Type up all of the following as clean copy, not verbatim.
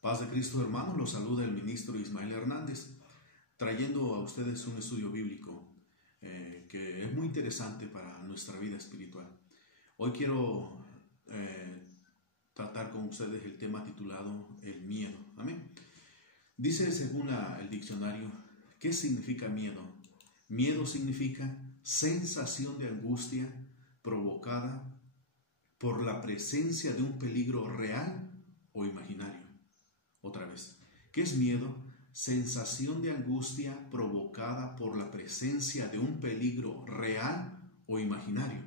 Paz de Cristo, hermanos, los saluda el ministro Ismael Hernández, trayendo a ustedes un estudio bíblico que es muy interesante para nuestra vida espiritual. Hoy quiero tratar con ustedes el tema titulado el miedo. Amén. Dice según el diccionario, ¿qué significa miedo? Miedo significa sensación de angustia provocada por la presencia de un peligro real o imaginario. Otra vez, ¿qué es miedo? Sensación de angustia provocada por la presencia de un peligro real o imaginario.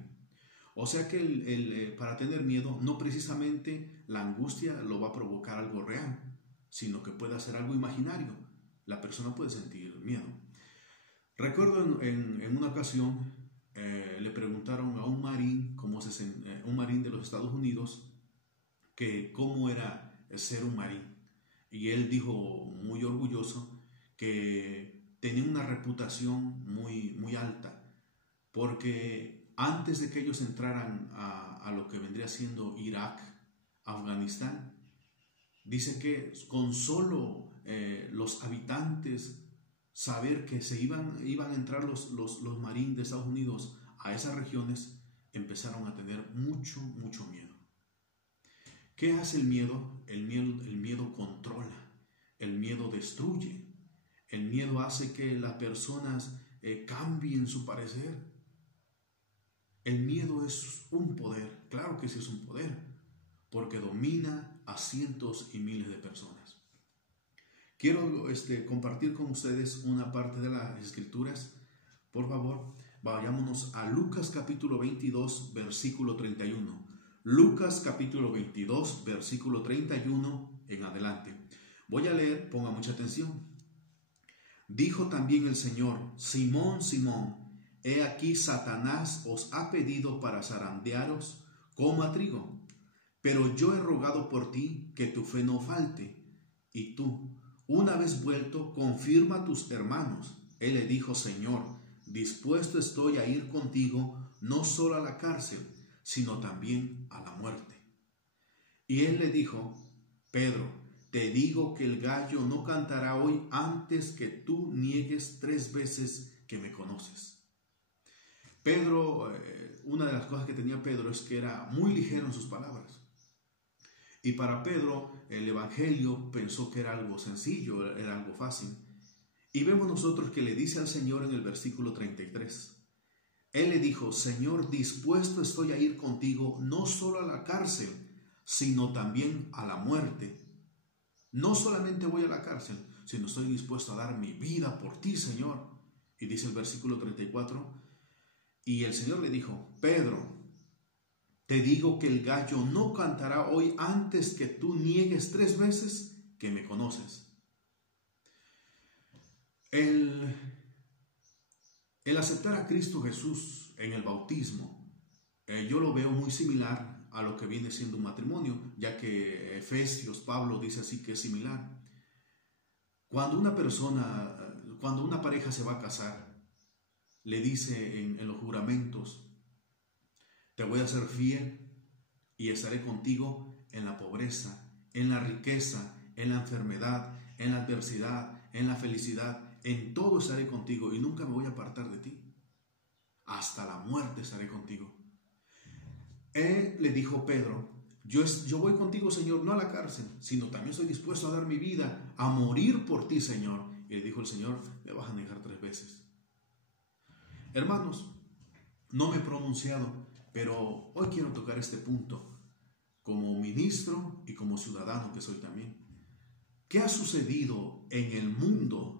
O sea que para tener miedo, no precisamente la angustia lo va a provocar algo real, sino que puede ser algo imaginario. La persona puede sentir miedo. Recuerdo en una ocasión, le preguntaron a un marín, un marín de los Estados Unidos, que cómo era ser un marín. Y él dijo muy orgulloso que tenía una reputación muy alta, porque antes de que ellos entraran a lo que vendría siendo Irak, Afganistán, dice que con solo los habitantes saber que iban a entrar los marines de Estados Unidos a esas regiones, empezaron a tener mucho miedo. ¿Qué hace el miedo? El miedo controla, el miedo destruye, el miedo hace que las personas cambien su parecer. El miedo es un poder, claro que sí es un poder, porque domina a cientos y miles de personas. Quiero compartir con ustedes una parte de las Escrituras. Por favor, vayámonos a Lucas capítulo 22, versículo 31. Lucas capítulo 22, versículo 31 en adelante. Voy a leer, ponga mucha atención. Dijo también el Señor: Simón, Simón, he aquí Satanás os ha pedido para zarandearos como a trigo. Pero yo he rogado por ti que tu fe no falte. Y tú, una vez vuelto, confirma a tus hermanos. Él le dijo: Señor, dispuesto estoy a ir contigo, no solo a la cárcel, sino también a la muerte. Y él le dijo: Pedro, te digo que el gallo no cantará hoy antes que tú niegues 3 veces que me conoces. Pedro, una de las cosas que tenía Pedro es que era muy ligero en sus palabras. Y para Pedro el evangelio pensó que era algo sencillo, era algo fácil. Y vemos nosotros que le dice al Señor en el versículo 33. Él le dijo: Señor, dispuesto estoy a ir contigo, no solo a la cárcel, sino también a la muerte. No solamente voy a la cárcel, sino estoy dispuesto a dar mi vida por ti, Señor. Y dice el versículo 34, y el Señor le dijo: Pedro, te digo que el gallo no cantará hoy antes que tú niegues 3 veces que me conoces. El aceptar a Cristo Jesús en el bautismo, yo lo veo muy similar a lo que viene siendo un matrimonio, ya que Efesios, Pablo dice así que es similar. Cuando una pareja se va a casar, le dice en los juramentos: te voy a ser fiel y estaré contigo en la pobreza, en la riqueza, en la enfermedad, en la adversidad, en la felicidad. En todo estaré contigo y nunca me voy a apartar de ti. Hasta la muerte estaré contigo. Él le dijo: Pedro, yo voy contigo, Señor, no a la cárcel, sino también estoy dispuesto a dar mi vida, a morir por ti, Señor. Y le dijo el Señor: me vas a negar 3 veces. Hermanos, no me he pronunciado, pero hoy quiero tocar este punto como ministro y como ciudadano que soy también. ¿Qué ha sucedido en el mundo?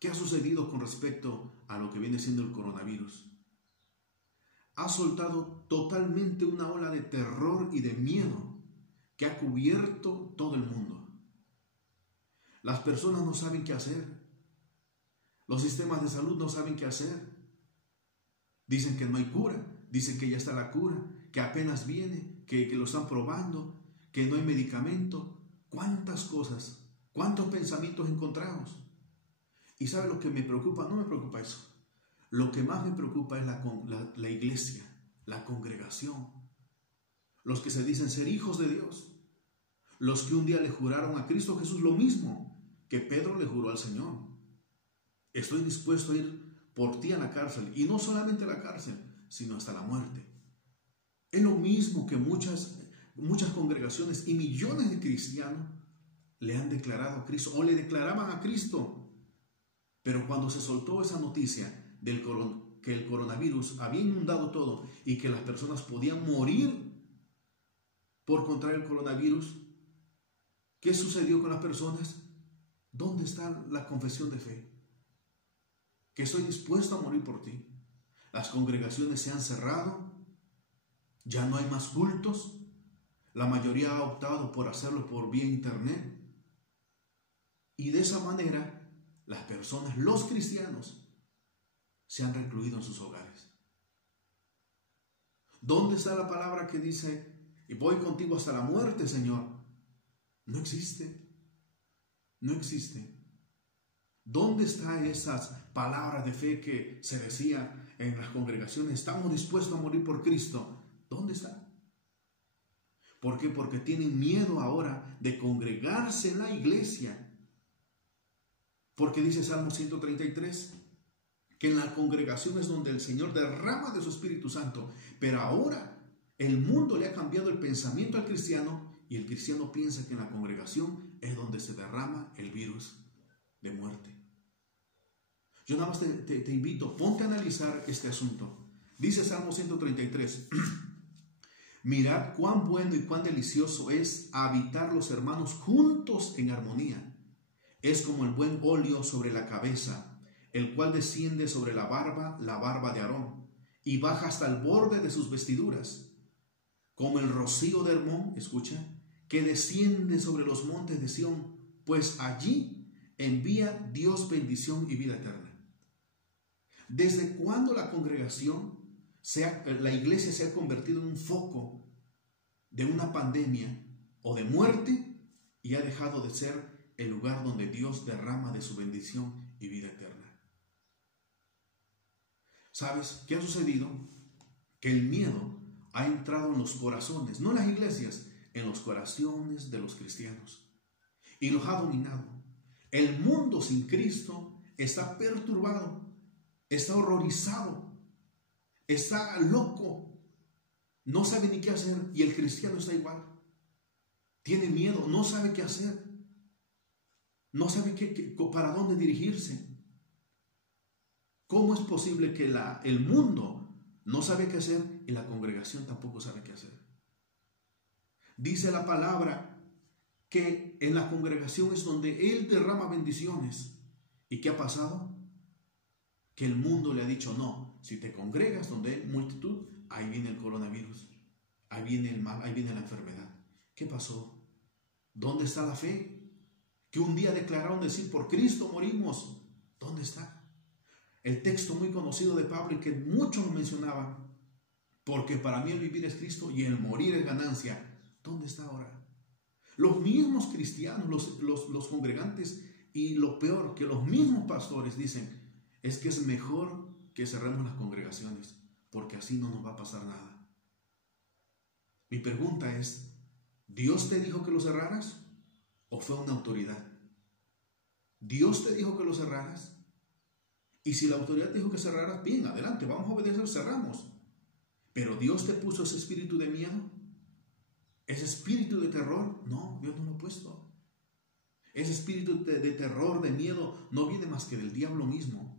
¿Qué ha sucedido con respecto a lo que viene siendo el coronavirus? Ha soltado totalmente una ola de terror y de miedo que ha cubierto todo el mundo. Las personas no saben qué hacer. Los sistemas de salud no saben qué hacer. Dicen que no hay cura, dicen que ya está la cura, que apenas viene, que lo están probando, que no hay medicamento. ¿Cuántas cosas? ¿Cuántos pensamientos encontrados? ¿Y sabe lo que me preocupa? No me preocupa eso. Lo que más me preocupa es la iglesia, la congregación, los que se dicen ser hijos de Dios, los que un día le juraron a Cristo Jesús lo mismo que Pedro le juró al Señor. Estoy dispuesto a ir por ti a la cárcel, y no solamente a la cárcel, sino hasta la muerte. Es lo mismo que muchas congregaciones y millones de cristianos le han declarado a Cristo, o le declaraban a Cristo. Pero cuando se soltó esa noticia que el coronavirus había inundado todo y que las personas podían morir por contraer el coronavirus, ¿qué sucedió con las personas? ¿Dónde está la confesión de fe? Que estoy dispuesto a morir por ti. Las congregaciones se han cerrado, ya no hay más cultos, la mayoría ha optado por hacerlo por vía internet, y de esa manera las personas, los cristianos, se han recluido en sus hogares. ¿Dónde está la palabra que dice, y voy contigo hasta la muerte, Señor? No existe. No existe. ¿Dónde están esas palabras de fe que se decía en las congregaciones? Estamos dispuestos a morir por Cristo. ¿Dónde está? ¿Por qué? Porque tienen miedo ahora de congregarse en la iglesia. Porque dice Salmo 133, que en la congregación es donde el Señor derrama de su Espíritu Santo. Pero ahora el mundo le ha cambiado el pensamiento al cristiano, y el cristiano piensa que en la congregación es donde se derrama el virus de muerte. Yo nada más te invito, ponte a analizar este asunto. Dice Salmo 133, mirad cuán bueno y cuán delicioso es habitar los hermanos juntos en armonía. Es como el buen óleo sobre la cabeza, el cual desciende sobre la barba de Aarón, y baja hasta el borde de sus vestiduras. Como el rocío de Hermón, escucha, que desciende sobre los montes de Sión, pues allí envía Dios bendición y vida eterna. ¿Desde cuándo la congregación, la iglesia se ha convertido en un foco de una pandemia o de muerte, y ha dejado de ser el lugar donde Dios derrama de su bendición y vida eterna? ¿Sabes qué ha sucedido? Que el miedo ha entrado en los corazones, no en las iglesias, en los corazones de los cristianos, y los ha dominado. El mundo sin Cristo está perturbado, está horrorizado, está loco, no sabe ni qué hacer, y el cristiano está igual. Tiene miedo, no sabe qué hacer, no sabe para dónde dirigirse. ¿Cómo es posible que el mundo no sabe qué hacer y la congregación tampoco sabe qué hacer? Dice la palabra que en la congregación es donde Él derrama bendiciones. ¿Y qué ha pasado? Que el mundo le ha dicho, no, si te congregas donde hay multitud, ahí viene el coronavirus, ahí viene el mal, ahí viene la enfermedad. ¿Qué pasó? ¿Dónde está la fe? Que un día declararon decir, por Cristo morimos. ¿Dónde está? El texto muy conocido de Pablo, y que muchos lo mencionaban, porque para mí el vivir es Cristo y el morir es ganancia. ¿Dónde está ahora? Los mismos cristianos, los congregantes, y lo peor, que los mismos pastores dicen, es que es mejor que cerremos las congregaciones, porque así no nos va a pasar nada. Mi pregunta es, ¿Dios te dijo que lo cerraras o fue una autoridad? ¿Dios te dijo que lo cerraras? Y si la autoridad dijo que cerraras, bien, adelante, vamos a obedecer, cerramos. Pero Dios te puso ese espíritu de miedo, ese espíritu de terror. No, Dios no lo ha puesto. Ese espíritu de terror, de miedo, no viene más que del diablo mismo.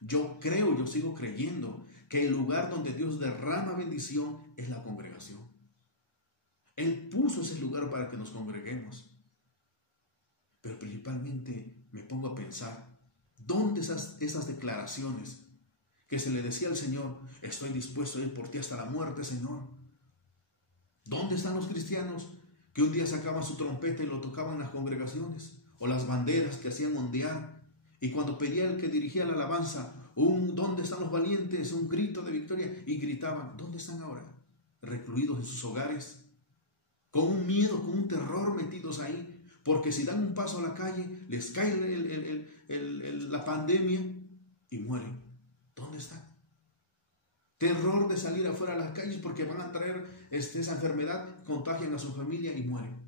Yo sigo creyendo que el lugar donde Dios derrama bendición es la congregación. Él puso ese lugar para que nos congreguemos. Pero principalmente me pongo a pensar, ¿dónde esas declaraciones que se le decía al Señor, estoy dispuesto a ir por ti hasta la muerte, Señor? ¿Dónde están los cristianos que un día sacaban su trompeta y lo tocaban en las congregaciones? O las banderas que hacían ondear. Y cuando pedía el que dirigía la alabanza, ¿dónde están los valientes? Un grito de victoria. Y gritaban, ¿dónde están ahora? Recluidos en sus hogares, con un miedo, con un terror metidos ahí. Porque si dan un paso a la calle, les cae la pandemia y mueren. ¿Dónde están? terror de salir afuera a las calles porque van a traer esa enfermedad, contagian a su familia y mueren.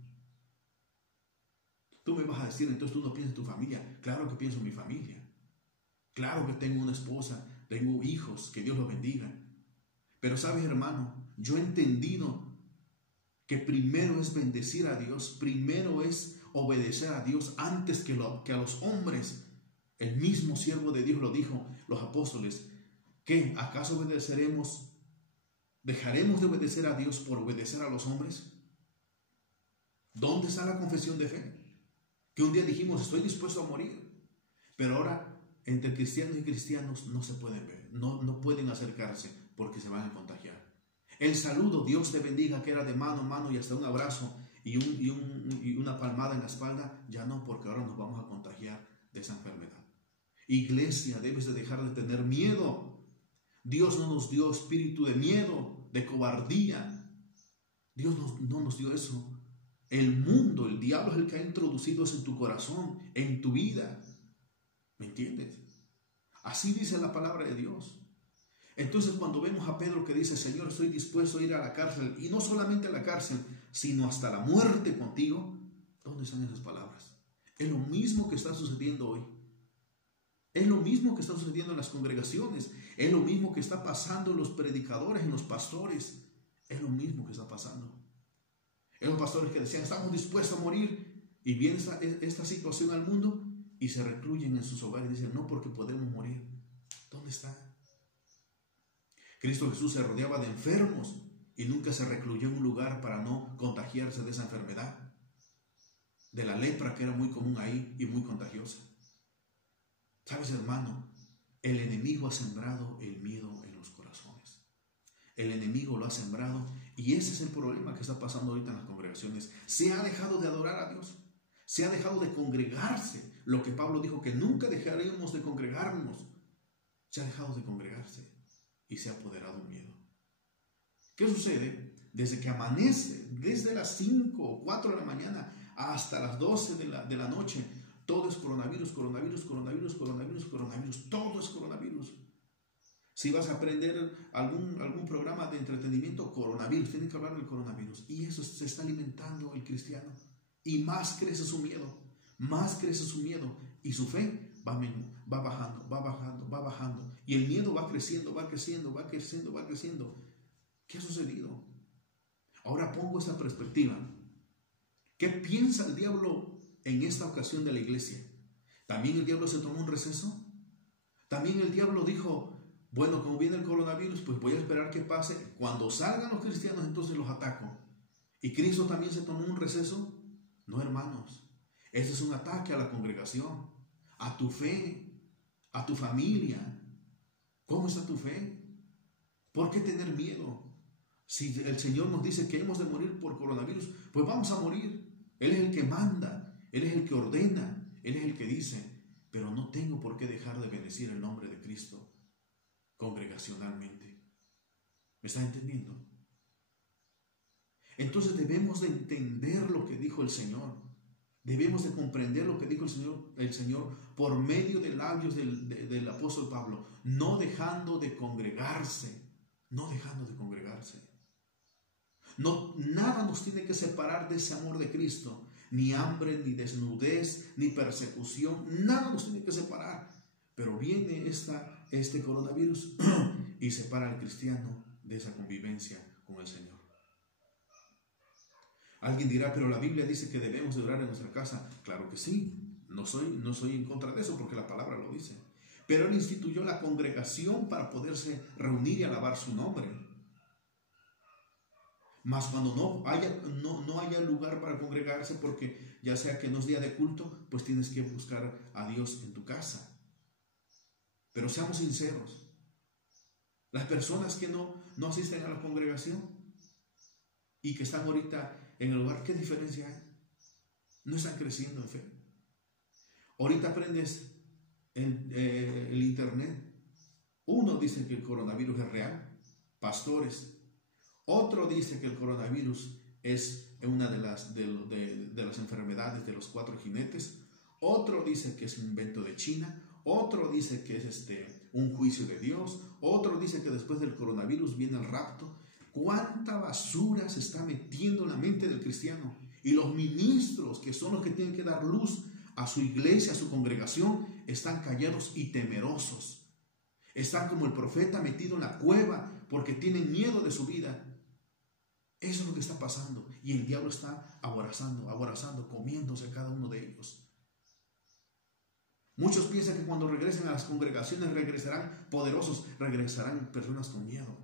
Tú me vas a decir, entonces tú no piensas en tu familia. Claro que pienso en mi familia. Claro que tengo una esposa, tengo hijos, que Dios los bendiga. Pero sabes, hermano, yo he entendido que primero es bendecir a Dios, primero es obedecer a Dios antes que a los hombres. El mismo siervo de Dios lo dijo, los apóstoles. ¿Qué? ¿Acaso dejaremos de obedecer a Dios por obedecer a los hombres? ¿Dónde está la confesión de fe? Que un día dijimos, estoy dispuesto a morir. Pero ahora, entre cristianos y cristianos no se pueden ver, no pueden acercarse porque se van a contagiar. El saludo, Dios te bendiga, que era de mano a mano y hasta un abrazo y una palmada en la espalda, ya no, porque ahora nos vamos a contagiar de esa enfermedad. Iglesia, debes de dejar de tener miedo. Dios no nos dio espíritu de miedo, de cobardía. Dios no nos dio eso. El mundo, el diablo es el que ha introducido eso en tu corazón, en tu vida. ¿Me entiendes? Así dice la palabra de Dios. Entonces cuando vemos a Pedro que dice, Señor, estoy dispuesto a ir a la cárcel, y no solamente a la cárcel, sino hasta la muerte contigo, ¿dónde están esas palabras? Es lo mismo que está sucediendo hoy. Es lo mismo que está sucediendo en las congregaciones. Es lo mismo que está pasando en los predicadores, en los pastores. Es lo mismo que está pasando. En los pastores que decían, estamos dispuestos a morir, y viene esta situación al mundo y se recluyen en sus hogares y dicen, no, porque podemos morir. ¿Dónde está? Cristo Jesús se rodeaba de enfermos y nunca se recluyó en un lugar para no contagiarse de esa enfermedad, de la lepra, que era muy común ahí y muy contagiosa. ¿Sabes, hermano? El enemigo ha sembrado el miedo en los corazones. El enemigo lo ha sembrado, y ese es el problema que está pasando ahorita en las congregaciones. Se ha dejado de adorar a Dios. Se ha dejado de congregarse. Lo que Pablo dijo, que nunca dejaremos de congregarnos. Se ha dejado de congregarse y se ha apoderado un miedo. ¿Qué sucede? Desde que amanece, desde las 5 o 4 de la mañana hasta las 12 de la noche, todo es coronavirus, coronavirus, coronavirus, coronavirus, coronavirus. Todo es coronavirus. Si vas a aprender algún programa de entretenimiento, coronavirus, tienen que hablar del coronavirus. Y eso se está alimentando el cristiano. Y más crece su miedo, más crece su miedo. Y su fe va bajando, va bajando, va bajando. Y el miedo va creciendo, va creciendo, va creciendo, va creciendo. ¿Qué ha sucedido? Ahora pongo esa perspectiva. ¿Qué piensa el diablo en esta ocasión de la iglesia? ¿También el diablo se tomó un receso? ¿También el diablo dijo, bueno, como viene el coronavirus, pues voy a esperar que pase? Cuando salgan los cristianos, entonces los ataco. ¿Y Cristo también se tomó un receso? No, hermanos. Ese es un ataque a la congregación, a tu fe, a tu familia. ¿Cómo está tu fe? ¿Por qué tener miedo? Si el Señor nos dice que hemos de morir por coronavirus, pues vamos a morir. Él es el que manda, Él es el que ordena, Él es el que dice, pero no tengo por qué dejar de bendecir el nombre de Cristo congregacionalmente. ¿Me está entendiendo? Entonces debemos de entender lo que dijo el Señor. Debemos de comprender lo que dijo el Señor por medio de labios del apóstol Pablo. No dejando de congregarse. No dejando de congregarse. No, nada nos tiene que separar de ese amor de Cristo. Ni hambre, ni desnudez, ni persecución. Nada nos tiene que separar. Pero viene este coronavirus y separa al cristiano de esa convivencia con el Señor. Alguien dirá, pero la Biblia dice que debemos de orar en nuestra casa. Claro que sí, no soy en contra de eso porque la palabra lo dice. Pero Él instituyó la congregación para poderse reunir y alabar su nombre. Mas cuando no haya lugar para congregarse, porque ya sea que no es día de culto, pues tienes que buscar a Dios en tu casa. Pero seamos sinceros, las personas que no asisten a la congregación y que están ahorita en el lugar, ¿qué diferencia hay? No están creciendo en fe. Ahorita aprendes el internet. Uno dice que el coronavirus es real, pastores. Otro dice que el coronavirus es una de las enfermedades de los 4 jinetes. Otro dice que es un invento de China. Otro dice que es un juicio de Dios. Otro dice que después del coronavirus viene el rapto. ¿Cuánta basura se está metiendo en la mente del cristiano? Y los ministros, que son los que tienen que dar luz a su iglesia, a su congregación, están callados y temerosos. Están como el profeta metido en la cueva porque tienen miedo de su vida. Eso es lo que está pasando. Y el diablo está aborazando, comiéndose a cada uno de ellos. Muchos piensan que cuando regresen a las congregaciones regresarán poderosos, regresarán personas con miedo,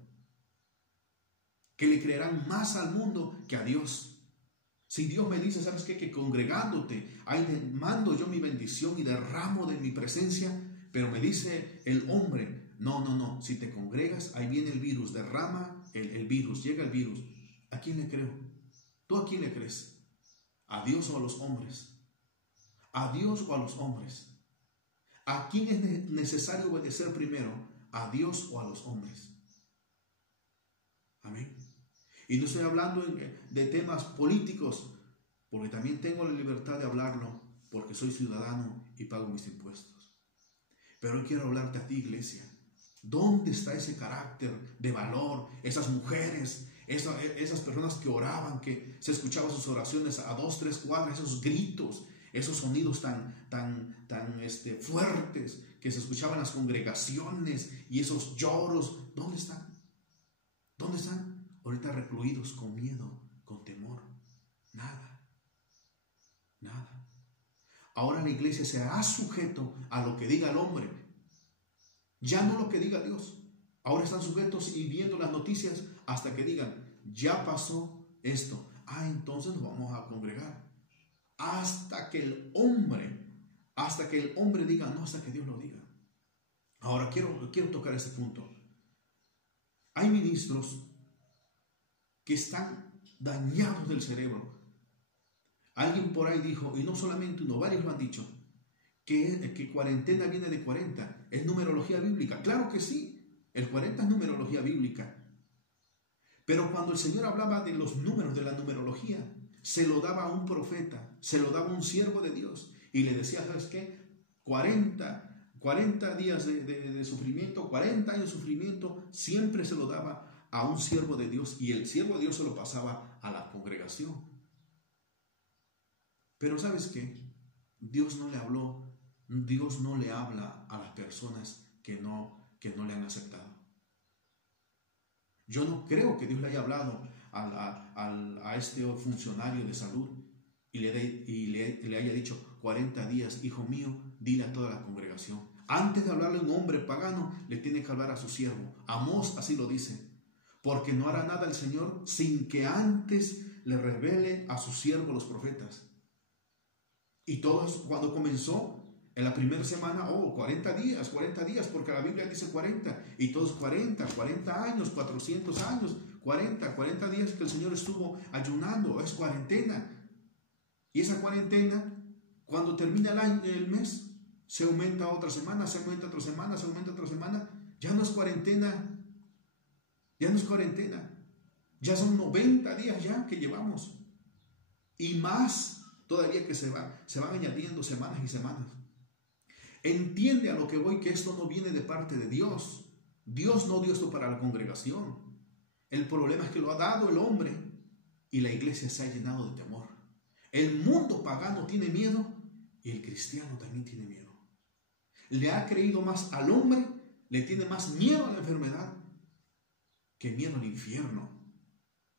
que le creerán más al mundo que a Dios. Si Dios me dice, ¿sabes qué? Que congregándote, ahí mando yo mi bendición y derramo de mi presencia, pero me dice el hombre, no, si te congregas, ahí viene el virus, derrama el virus, llega el virus. ¿A quién le creo? ¿Tú a quién le crees? ¿A Dios o a los hombres? ¿A Dios o a los hombres? ¿A quién es necesario obedecer primero? ¿A Dios o a los hombres? Amén. Y no estoy hablando de temas políticos, porque también tengo la libertad de hablarlo, porque soy ciudadano y pago mis impuestos. Pero hoy quiero hablarte a ti, iglesia. ¿Dónde está ese carácter de valor? Esas mujeres, esas personas que oraban, que se escuchaban sus oraciones a 2, 3 cuadras, esos gritos, esos sonidos tan fuertes que se escuchaban en las congregaciones y esos lloros. ¿Dónde están? ¿Dónde están? Ahorita recluidos con miedo, con temor. Nada. Ahora la iglesia se hará sujeto a lo que diga el hombre. Ya no lo que diga Dios. Ahora están sujetos y viendo las noticias hasta que digan, ya pasó esto. Entonces nos vamos a congregar. Hasta que el hombre diga, no, hasta que Dios lo diga. Ahora quiero tocar este punto. Hay ministros que están dañados del cerebro. Alguien por ahí dijo, y no solamente uno, varios lo han dicho, que cuarentena viene de 40, es numerología bíblica. Claro que sí, el 40 es numerología bíblica. Pero cuando el Señor hablaba de los números, de la numerología, se lo daba a un profeta, se lo daba a un siervo de Dios y le decía, ¿sabes qué? 40 días de sufrimiento, 40 años de sufrimiento, siempre se lo daba a un siervo de Dios y el siervo de Dios se lo pasaba a la congregación. Pero ¿sabes qué? Dios no le habla a las personas que no le han aceptado. Yo no creo que Dios le haya hablado a este funcionario de salud y le haya dicho 40 días, hijo mío, dile a toda la congregación. Antes de hablarle a un hombre pagano, le tiene que hablar a su siervo. Amós así lo dice, porque no hará nada el Señor sin que antes le revele a su siervo los profetas. Y todos, cuando comenzó, en la primera semana, 40 días, porque la Biblia dice 40, y todos 40 años, 400 años, 40 días que el Señor estuvo ayunando, es cuarentena. Y esa cuarentena, cuando termina el mes, se aumenta otra semana, se aumenta otra semana, ya no es cuarentena, ya son 90 días ya que llevamos, y más todavía que se van añadiendo semanas y semanas. Entiende a lo que voy, que esto no viene de parte de Dios. Dios no dio esto para la congregación. El problema es que lo ha dado el hombre y la iglesia se ha llenado de temor. El mundo pagano tiene miedo y el cristiano también tiene miedo. Le ha creído más al hombre, le tiene más miedo a la enfermedad que miedo al infierno,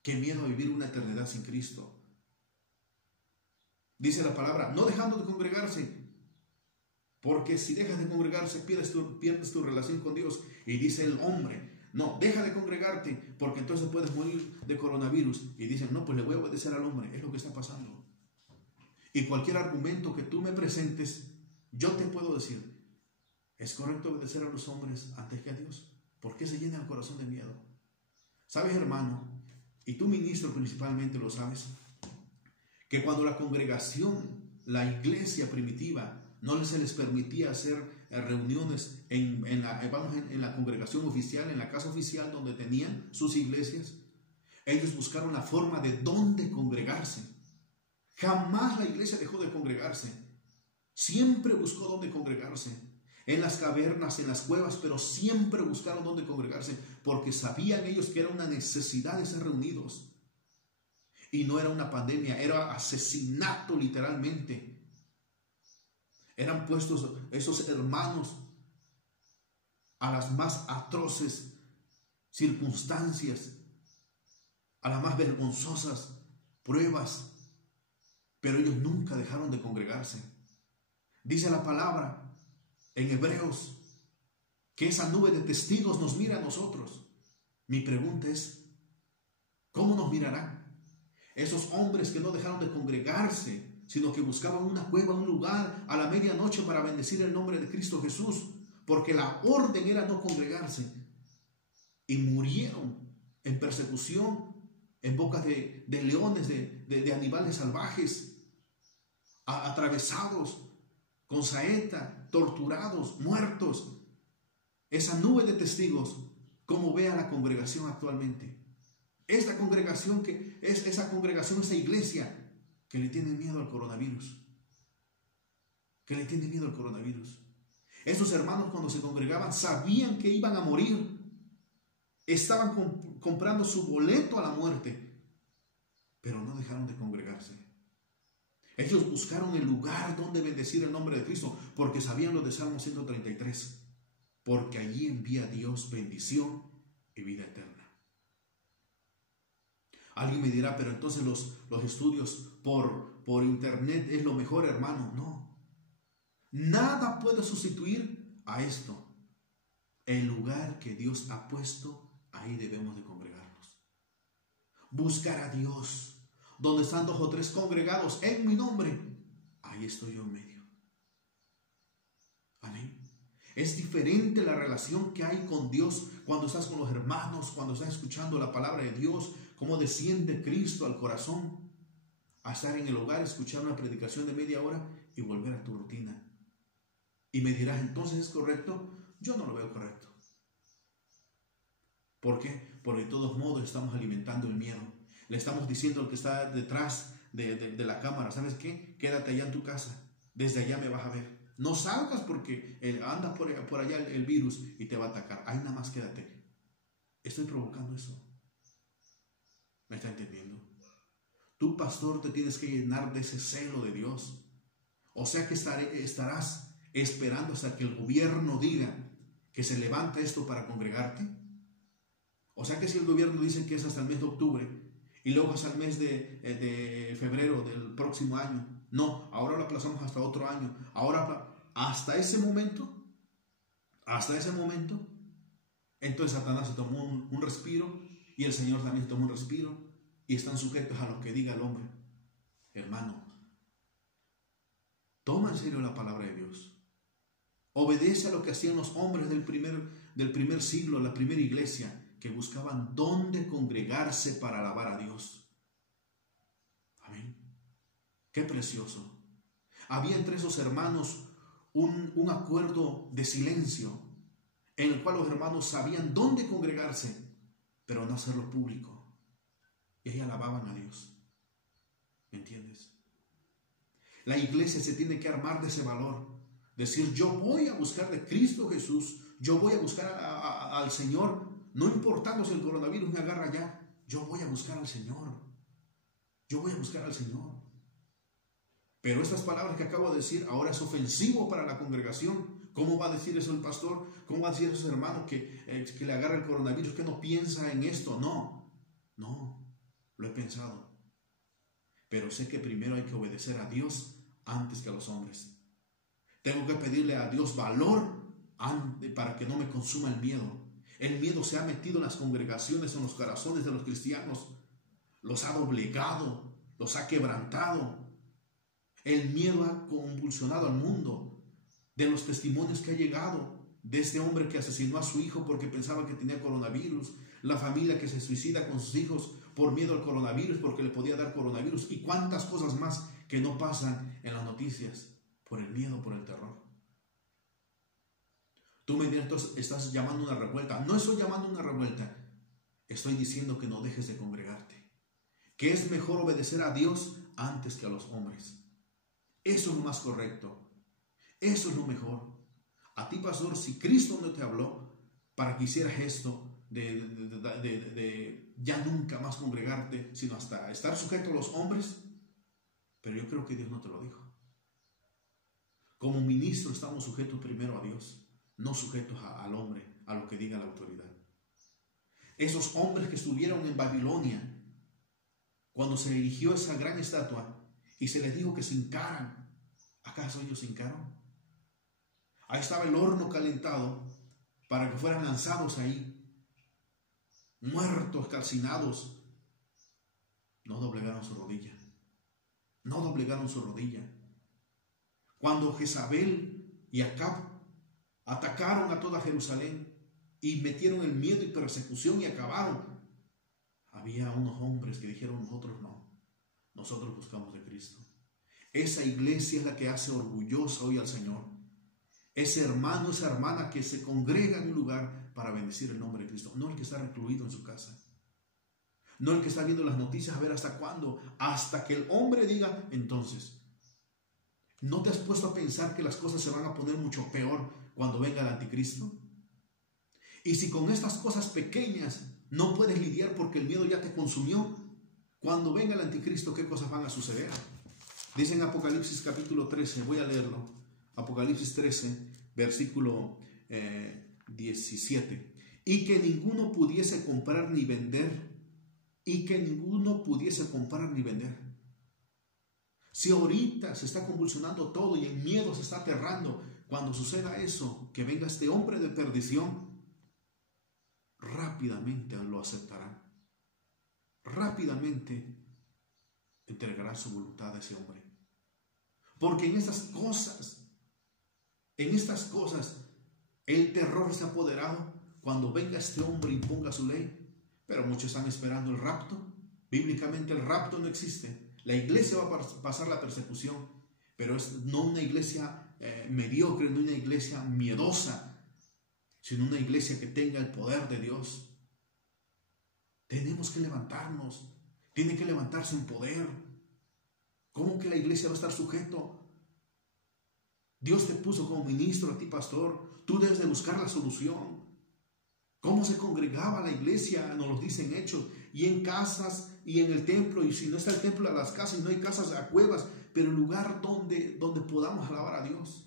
que miedo a vivir una eternidad sin Cristo. Dice la palabra, no dejando de congregarse, porque si dejas de congregarse pierdes tu relación con Dios. Y dice el hombre, no, deja de congregarte, porque entonces puedes morir de coronavirus. Y dicen, no, pues le voy a obedecer al hombre. Es lo que está pasando. Y cualquier argumento que tú me presentes, yo te puedo decir, ¿es correcto obedecer a los hombres antes que a Dios? ¿Por qué se llena el corazón de miedo? ¿Sabes, hermano? Y tú, ministro, principalmente lo sabes, que cuando la congregación, la iglesia primitiva, no se les permitía hacer reuniones en la congregación oficial, en la casa oficial donde tenían sus iglesias, ellos buscaron la forma de dónde congregarse. Jamás la iglesia dejó de congregarse. Siempre buscó dónde congregarse. en las cavernas, en las cuevas, pero siempre buscaron dónde congregarse, porque sabían ellos que era una necesidad de ser reunidos. Y no era una pandemia, era asesinato literalmente. Eran puestos esos hermanos a las más atroces circunstancias, a las más vergonzosas pruebas, pero ellos nunca dejaron de congregarse. Dice la palabra en Hebreos que esa nube de testigos nos mira a nosotros. Mi pregunta es, ¿cómo nos mirarán? Esos hombres que no dejaron de congregarse, sino que buscaban una cueva, un lugar a la medianoche para bendecir el nombre de Cristo Jesús, porque la orden era no congregarse, y murieron en persecución, en bocas de leones, de animales salvajes, atravesados con saeta, torturados, muertos. Esa nube de testigos, como ve a la congregación actualmente. Esta congregación esa iglesia que le tiene miedo al coronavirus. Que le tiene miedo al coronavirus. Esos hermanos, cuando se congregaban, sabían que iban a morir. Estaban comprando su boleto a la muerte, pero no dejaron de congregarse. Ellos buscaron el lugar donde bendecir el nombre de Cristo, porque sabían lo de Salmo 133, porque allí envía Dios bendición y vida eterna. Alguien me dirá, pero entonces los estudios por internet es lo mejor, hermano. No, nada puede sustituir a esto. El lugar que Dios ha puesto, ahí debemos de congregarnos. Buscar a Dios. Donde están 2 o 3 congregados en mi nombre, ahí estoy yo en medio. Amén. Es diferente la relación que hay con Dios cuando estás con los hermanos, cuando estás escuchando la palabra de Dios, cómo desciende Cristo al corazón, a estar en el hogar, escuchar una predicación de media hora y volver a tu rutina. Y me dirás, ¿entonces es correcto? Yo no lo veo correcto. ¿Por qué? Porque de todos modos estamos alimentando el miedo. Le estamos diciendo al que está detrás de la cámara, ¿sabes qué? Quédate allá en tu casa. Desde allá me vas a ver. No salgas porque anda por allá el virus y te va a atacar. Ahí nada más quédate. Estoy provocando eso. ¿Me está entendiendo? Tú, pastor, te tienes que llenar de ese celo de Dios. O sea que estarás esperando hasta que el gobierno diga que se levanta esto para congregarte. O sea que si el gobierno dice que es hasta el mes de octubre y luego hasta el mes de febrero del próximo año, no, ahora lo aplazamos hasta otro año, ahora hasta ese momento, entonces Satanás se tomó un respiro y el Señor también tomó un respiro y están sujetos a lo que diga el hombre. Hermano, toma en serio la palabra de Dios. Obedece a lo que hacían los hombres del primer siglo, la primera iglesia, que buscaban dónde congregarse para alabar a Dios. Amén. Qué precioso. Había entre esos hermanos un acuerdo de silencio, en el cual los hermanos sabían dónde congregarse, pero no hacerlo público. Y ahí alababan a Dios. ¿Me entiendes? La iglesia se tiene que armar de ese valor. Decir, yo voy a buscar de Cristo Jesús, yo voy a buscar al Señor. No importando si el coronavirus me agarra ya, yo voy a buscar al Señor. Yo voy a buscar al Señor. Pero estas palabras que acabo de decir ahora es ofensivo para la congregación. ¿Cómo va a decir eso el pastor? ¿Cómo va a decir esos hermanos que le agarra el coronavirus, que no piensa en esto? No, lo he pensado. Pero sé que primero hay que obedecer a Dios antes que a los hombres. Tengo que pedirle a Dios valor para que no me consuma el miedo. El miedo se ha metido en las congregaciones, en los corazones de los cristianos. Los ha doblegado, los ha quebrantado. El miedo ha convulsionado al mundo. De los testimonios que ha llegado, de este hombre que asesinó a su hijo porque pensaba que tenía coronavirus, la familia que se suicida con sus hijos por miedo al coronavirus porque le podía dar coronavirus, y cuántas cosas más que no pasan en las noticias por el miedo, por el terror. Tú me dirás, entonces estás llamando una revuelta. No estoy llamando una revuelta. Estoy diciendo que no dejes de congregarte. Que es mejor obedecer a Dios antes que a los hombres. Eso es lo más correcto. Eso es lo mejor. A ti, pastor, si Cristo no te habló para que hicieras esto de ya nunca más congregarte, sino hasta estar sujeto a los hombres, pero yo creo que Dios no te lo dijo. Como ministro estamos sujetos primero a Dios, no sujetos al hombre, a lo que diga la autoridad. Esos hombres que estuvieron en Babilonia, cuando se erigió esa gran estatua y se les dijo que se hincaran, ¿acaso ellos se hincaron? Ahí estaba el horno calentado para que fueran lanzados ahí, muertos, calcinados. No doblegaron su rodilla. No doblegaron su rodilla. Cuando Jezabel y Acab atacaron a toda Jerusalén y metieron el miedo y persecución y acabaron, había unos hombres que dijeron: nosotros no, nosotros buscamos de Cristo. Esa iglesia es la que hace orgullosa hoy al Señor. Ese hermano, esa hermana que se congrega en un lugar para bendecir el nombre de Cristo, no el que está recluido en su casa, no el que está viendo las noticias a ver hasta cuándo, hasta que el hombre diga. Entonces, ¿no te has puesto a pensar que las cosas se van a poner mucho peor cuando venga el anticristo? Y si con estas cosas pequeñas no puedes lidiar porque el miedo ya te consumió, cuando venga el anticristo, ¿qué cosas van a suceder? Dice en Apocalipsis capítulo 13, voy a leerlo, Apocalipsis 13, versículo 17. Y que ninguno pudiese comprar ni vender, y que ninguno pudiese comprar ni vender. Si ahorita se está convulsionando todo y el miedo se está aterrando, cuando suceda eso, que venga este hombre de perdición, rápidamente lo aceptarán. Rápidamente entregará su voluntad a ese hombre. Porque en estas cosas, el terror se ha apoderado cuando venga este hombre y imponga su ley. Pero muchos están esperando el rapto. Bíblicamente el rapto no existe. La iglesia va a pasar la persecución, pero es no una iglesia mediocre, no una iglesia miedosa, sino una iglesia que tenga el poder de Dios. Tenemos que levantarnos. Tiene que levantarse en poder. ¿Cómo que la iglesia va a estar sujeto? Dios te puso como ministro a ti, pastor. Tú debes de buscar la solución. ¿Cómo se congregaba la iglesia? Nos lo dicen Hechos. Y en casas y en el templo. Y si no está el templo, a las casas. Y no hay casas, a cuevas. Pero el lugar donde podamos alabar a Dios.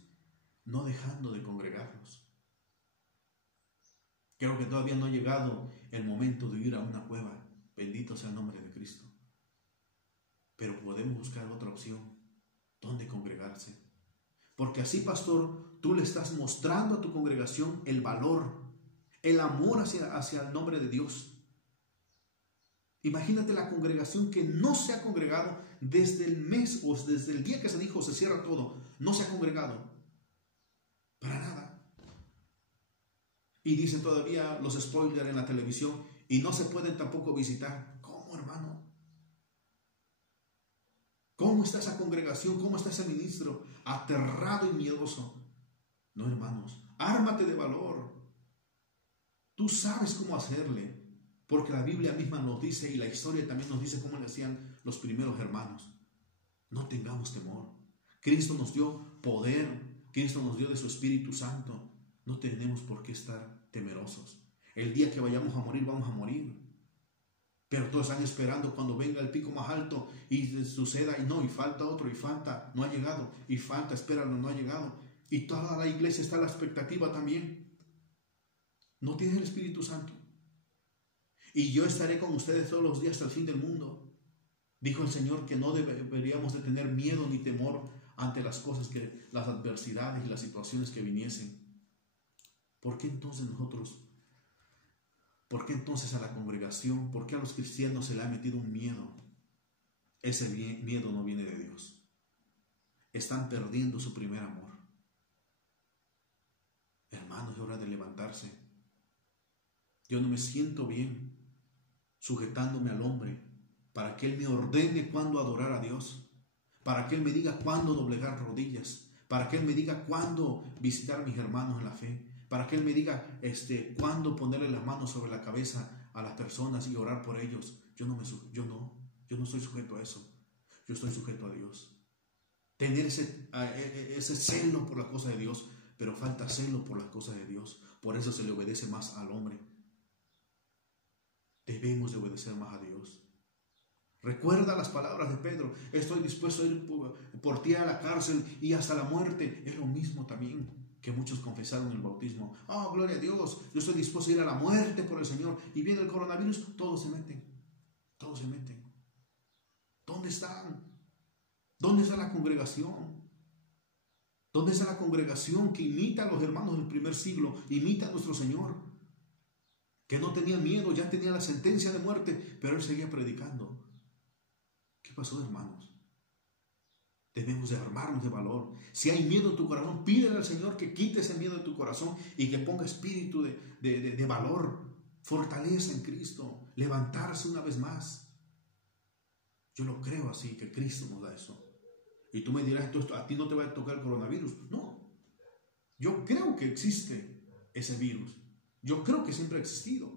No dejando de congregarnos. Creo que todavía no ha llegado el momento de ir a una cueva. Bendito sea el nombre de Cristo. Pero podemos buscar otra opción. ¿Dónde congregarse? Porque así, pastor, tú le estás mostrando a tu congregación el valor, el amor hacia el nombre de Dios. Imagínate la congregación que no se ha congregado desde el mes o desde el día que se dijo se cierra todo. No se ha congregado. Para nada. Y dicen todavía los spoilers en la televisión y no se pueden tampoco visitar. ¿Cómo, hermano? ¿Cómo está esa congregación? ¿Cómo está ese ministro? Aterrado y miedoso. No, hermanos, ármate de valor. Tú sabes cómo hacerle, porque la Biblia misma nos dice y la historia también nos dice cómo le hacían los primeros hermanos. No tengamos temor. Cristo nos dio poder, Cristo nos dio de su Espíritu Santo. No tenemos por qué estar temerosos. El día que vayamos a morir, vamos a morir. Pero todos están esperando cuando venga el pico más alto y suceda, y falta otro, y falta, no ha llegado, y falta, espéralo, no ha llegado. Y toda la iglesia está a la expectativa también. No tiene el Espíritu Santo. Y yo estaré con ustedes todos los días hasta el fin del mundo. Dijo el Señor que no deberíamos de tener miedo ni temor ante las cosas, las adversidades y las situaciones que viniesen. ¿Por qué entonces ¿Por qué entonces a la congregación, por qué a los cristianos se le ha metido un miedo? Ese miedo no viene de Dios. Están perdiendo su primer amor. Hermanos, es hora de levantarse. Yo no me siento bien sujetándome al hombre para que él me ordene cuándo adorar a Dios, para que él me diga cuándo doblegar rodillas, para que él me diga cuándo visitar a mis hermanos en la fe, para que él me diga cuándo ponerle las manos sobre la cabeza a las personas y orar por ellos. Yo no estoy sujeto a eso. Yo estoy sujeto a Dios. Tener ese celo por la cosa de Dios. pero falta celo por las cosas de Dios. Por eso se le obedece más al hombre. Debemos de obedecer más a Dios. Recuerda las palabras de Pedro: estoy dispuesto a ir por ti a la cárcel y hasta la muerte. Es lo mismo también que muchos confesaron en el bautismo. Oh, gloria a Dios, yo estoy dispuesto a ir a la muerte por el Señor. Y viene el coronavirus, todos se meten. Todos se meten. ¿Dónde están? ¿Dónde está la congregación? ¿Dónde está la congregación que imita a los hermanos del primer siglo? Imita a nuestro Señor, que no tenía miedo, ya tenía la sentencia de muerte, pero Él seguía predicando. ¿Qué pasó, hermanos? Debemos de armarnos de valor. Si hay miedo en tu corazón, pídele al Señor que quite ese miedo de tu corazón y que ponga espíritu de valor, fortaleza en Cristo, levantarse una vez más. Yo lo creo así, que Cristo nos da eso. Y tú me dirás: esto, a ti no te va a tocar el coronavirus. No, yo creo que existe ese virus. Yo creo que siempre ha existido.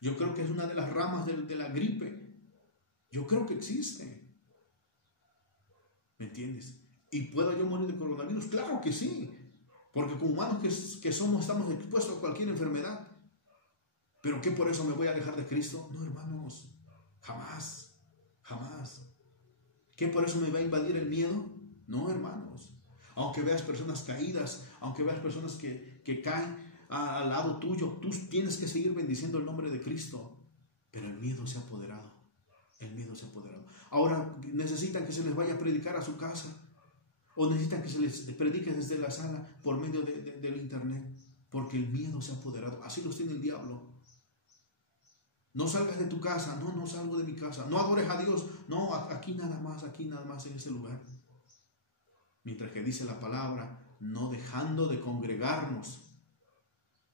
Yo creo que es una de las ramas de la gripe. Yo creo que existe. ¿Me entiendes? ¿Y puedo yo morir de coronavirus? Claro que sí. Porque como humanos que somos, estamos expuestos a cualquier enfermedad. ¿Pero qué por eso me voy a alejar de Cristo? No, hermanos. Jamás. Jamás. ¿Qué por eso me va a invadir el miedo? No, hermanos. Aunque veas personas caídas, aunque veas personas que caen al lado tuyo, tú tienes que seguir bendiciendo el nombre de Cristo. Pero el miedo se ha apoderado. El miedo se ha apoderado. Ahora necesitan que se les vaya a predicar a su casa, o necesitan que se les predique desde la sala por medio del internet, porque el miedo se ha apoderado. Así los tiene el diablo. No salgas de tu casa. No, no salgo de mi casa. No adores a Dios. No, aquí nada más en ese lugar. Mientras que dice la palabra: no dejando de congregarnos.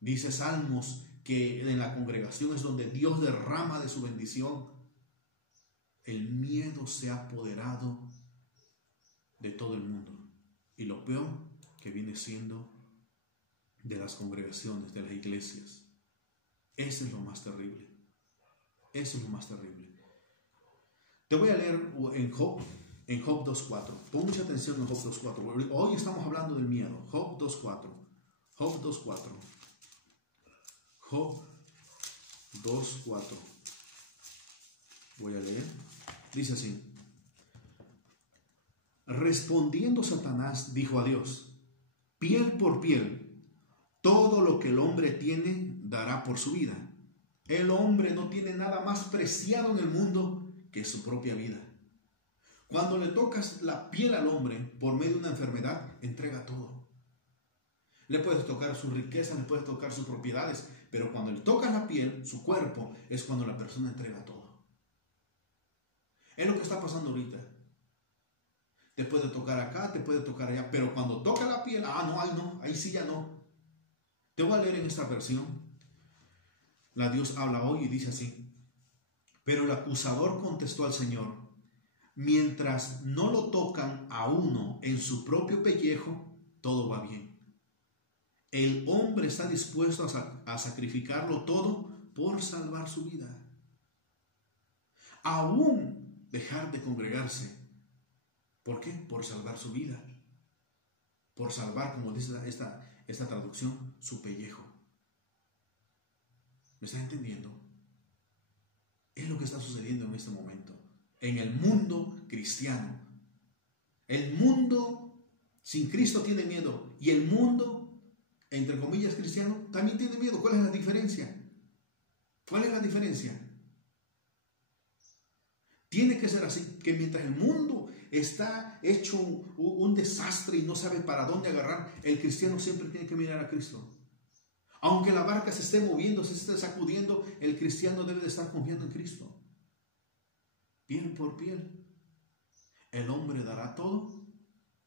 Dice Salmos que en la congregación es donde Dios derrama de su bendición. El miedo se ha apoderado de todo el mundo. Y lo peor, que viene siendo de las congregaciones, de las iglesias. Eso es lo más terrible. Eso es lo más terrible. Te voy a leer en Job 2.4. Pon mucha atención en Job 2.4. Hoy estamos hablando del miedo. Job 2.4. Job 2.4. Job 2.4. Voy a leer. Dice así: respondiendo Satanás dijo a Dios: piel por piel, todo lo que el hombre tiene dará por su vida. El hombre no tiene nada más preciado en el mundo que su propia vida. Cuando le tocas la piel al hombre por medio de una enfermedad, entrega todo. Le puedes tocar su riqueza, le puedes tocar sus propiedades, pero cuando le tocas la piel, su cuerpo, es cuando la persona entrega todo. Es lo que está pasando ahorita. Te puede tocar acá, te puede tocar allá, pero cuando toca la piel, ahí sí ya no. Te voy a leer en esta versión. La Dios habla hoy y dice así: pero el acusador contestó al Señor: mientras no lo tocan a uno en su propio pellejo, todo va bien. El hombre está dispuesto a sacrificarlo todo por salvar su vida. Aún dejar de congregarse. ¿Por qué? Por salvar su vida. Por salvar, como dice esta traducción, su pellejo. ¿Me estás entendiendo? Es lo que está sucediendo en este momento. En el mundo cristiano. El mundo sin Cristo tiene miedo. Y el mundo, entre comillas, cristiano, también tiene miedo. ¿Cuál es la diferencia? ¿Cuál es la diferencia? Tiene que ser así, que mientras el mundo está hecho un desastre y no sabe para dónde agarrar, el cristiano siempre tiene que mirar a Cristo. Aunque la barca se esté moviendo, se esté sacudiendo, el cristiano debe de estar confiando en Cristo. Piel por piel, el hombre dará todo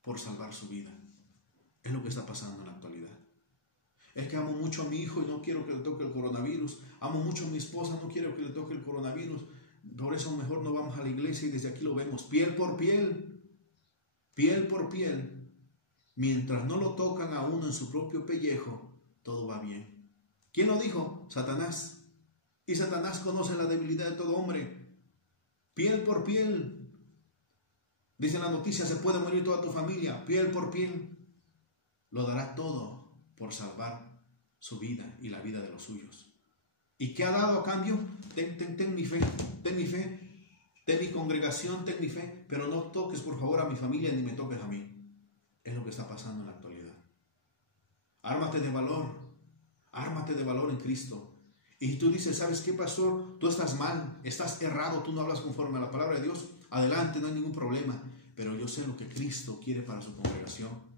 por salvar su vida. Es lo que está pasando en la actualidad. Es que amo mucho a mi hijo y no quiero que le toque el coronavirus. Amo mucho a mi esposa, no quiero que le toque el coronavirus. Por eso mejor no vamos a la iglesia y desde aquí lo vemos. Piel por piel, piel por piel. Mientras no lo tocan a uno en su propio pellejo, todo va bien. ¿Quién lo dijo? Satanás. Y Satanás conoce la debilidad de todo hombre. Piel por piel. Dice la noticia: se puede morir toda tu familia. Piel por piel. lo dará todo por salvar su vida y la vida de los suyos. ¿Y qué ha dado a cambio? Ten mi fe, ten mi fe, ten mi congregación, ten mi fe, pero no toques por favor a mi familia ni me toques a mí. Es lo que está pasando en la actualidad. Ármate de valor en Cristo. Y tú dices, ¿sabes qué, pastor? Tú estás mal, estás errado, tú no hablas conforme a la palabra de Dios. Adelante, no hay ningún problema. Pero yo sé lo que Cristo quiere para su congregación.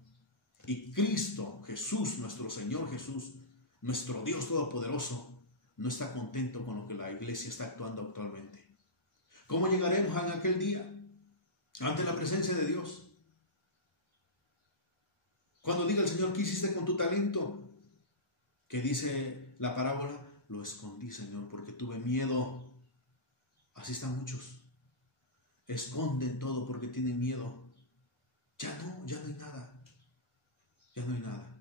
Y Cristo, Jesús, nuestro Señor Jesús, nuestro Dios Todopoderoso, no está contento con lo que la iglesia está actuando actualmente. ¿Cómo llegaremos en aquel día ante la presencia de Dios? Cuando diga el Señor, ¿qué hiciste con tu talento? Que dice la parábola, lo escondí, Señor, porque tuve miedo. Así están muchos. Esconden todo porque tienen miedo. Ya no hay nada. Ya no hay nada.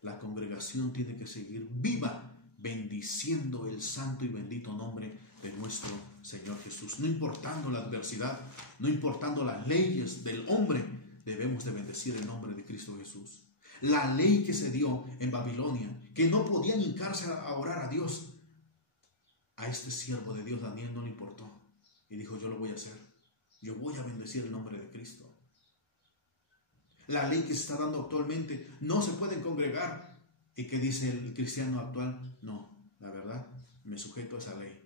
La congregación tiene que seguir viva, bendiciendo el santo y bendito nombre de nuestro Señor Jesús. No importando la adversidad, no importando las leyes del hombre, debemos de bendecir el nombre de Cristo Jesús. La ley que se dio en Babilonia, que no podían hincarse a orar a Dios, a este siervo de Dios, Daniel, no le importó. Y dijo, yo lo voy a hacer. Yo voy a bendecir el nombre de Cristo. La ley que se está dando actualmente, no se pueden congregar. ¿Y qué dice el cristiano actual? No, la verdad, me sujeto a esa ley.